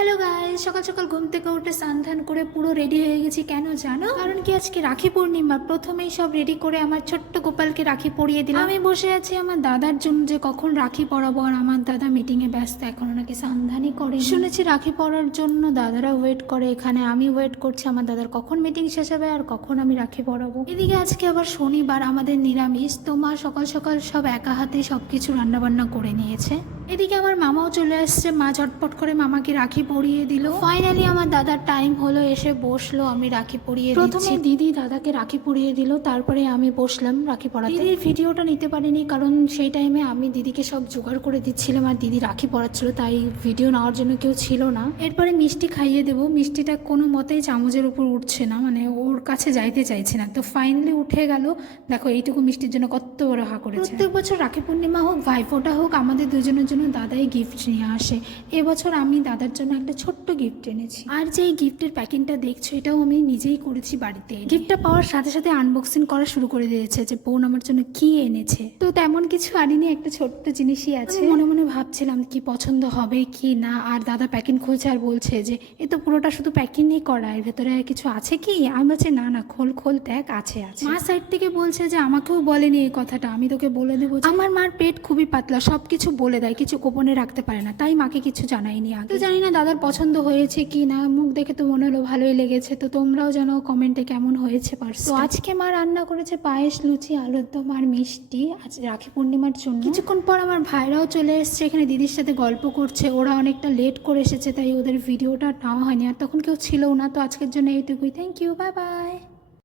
Hello guys, সকাল সকাল ঘুম থেকে উঠে স্নান করে পুরো রেডি হয়ে গেছি। কেন জানো? কারণ কি আজকে রাখি পূর্ণিমা। প্রথমেই সব রেডি করে আমার ছোট্ট গোপালকে রাখি পরিয়ে দিলাম। আমি বসে আছি আমার দাদার জন্য যে কখন রাখি পরাবো, আর আমার দাদা মিটিং এ ব্যস্ত, এখন ওনাকে স্নানই করে। শুনেছি রাখি পরার জন্য দাদারা ওয়েট করে, এখানে আমি ওয়েট করছি আমার দাদার কখন মিটিং শেষ হবে আর কখন আমি রাখি পরাবো। এদিকে আজকে আবার শনিবার, আমাদের নিরামিষ, তো মা সকাল সকাল সব একা হাতে সবকিছু রান্না বান্না করে নিয়েছে। এদিকে আমার মামাও চলে আসছে, মা ঝটপট করে মামাকে রাখি পরিয়ে দিল। ফাইনালি আমার দাদার টাইম হলো, এসে বসলো, আমি রাখি পরিয়ে দিচ্ছি। প্রথমে দিদি দাদাকে রাখি পরিয়ে দিল, তারপরে আমি বসলাম রাখি পরাতে। দিদির ভিডিওটা নিতে পারিনি কারণ সেই টাইমে আমি দিদিকে সব জোগাড় করে দিচ্ছিলাম আর দিদি রাখি পরাচ্ছিল, তাই ভিডিও নেওয়ার জন্য কেউ ছিল না। এরপরে মিষ্টি খাইয়ে দেবো। মিষ্টিটা কোনো মতেই চামচের উপর উঠছে না, মানে ওর কাছে যাইতে চাইছে না, তো ফাইনালি উঠে গেল। দেখো এইটুকু মিষ্টির জন্য কত বড় হা করেছে। প্রত্যেক বছর রাখি পূর্ণিমা হোক ভাইফোঁটা হোক, আমাদের দুজনের জন্য দাদাই গিফট নিয়ে আসে। এবছর আমি দাদার জন্য একটা ছোট্ট গিফট এনেছি, আর যে গিফটের প্যাকিংটা দেখছো এটাও আমি নিজেই করেছি বাড়িতে। গিফটটা পাওয়ার সাথে সাথে আনবক্সিং করা শুরু করে দিয়েছে যে বোন আমার জন্য কি এনেছে। তো তেমন কিছু আনিনি, একটা ছোট্ট জিনিসই আছে। মনে মনে ভাবছিলাম কি পছন্দ হবে কি না, আর দাদা প্যাকিং খুলছে আর বলছে যে এ তো পুরোটা শুধু প্যাকিংই করা, এর ভেতরে কিছু আছে কি? আমি বলছি না না, খোল খোল দেখ, আছে আছে। মা সাইড থেকে বলছে যে আমাকেও বলেনি এই কথাটা, আমি তোকে বলে দেবো। আমার মার পেট খুবই পাতলা, সবকিছু বলে দেয়, কিছু গোপনে রাখতে পারে না, তাই মাকে কিছু জানাইনি আগে। তো জানি না দাদার পছন্দ হয়েছে কি না, মুখ দেখে তো মনে হলো ভালোই লেগেছে। তো তোমরাও জানাও কমেন্টে কেমন হয়েছে পার্স। তো আজকে মা রান্না করেছে পায়েস, লুচি, আলুর দম আর মিষ্টি, আজ রাখি পূর্ণিমার জন্য। কিছুক্ষণ পর আমার ভাইরাও চলে এসছে, এখানে দিদির সাথে গল্প করছে। ওরা অনেকটা লেট করে এসেছে, তাই ওদের ভিডিওটা নেওয়া হয়নি, আর তখন কেউ ছিল না। তো আজকের জন্য এইটুকুই, থ্যাংক ইউ, বাই বাই।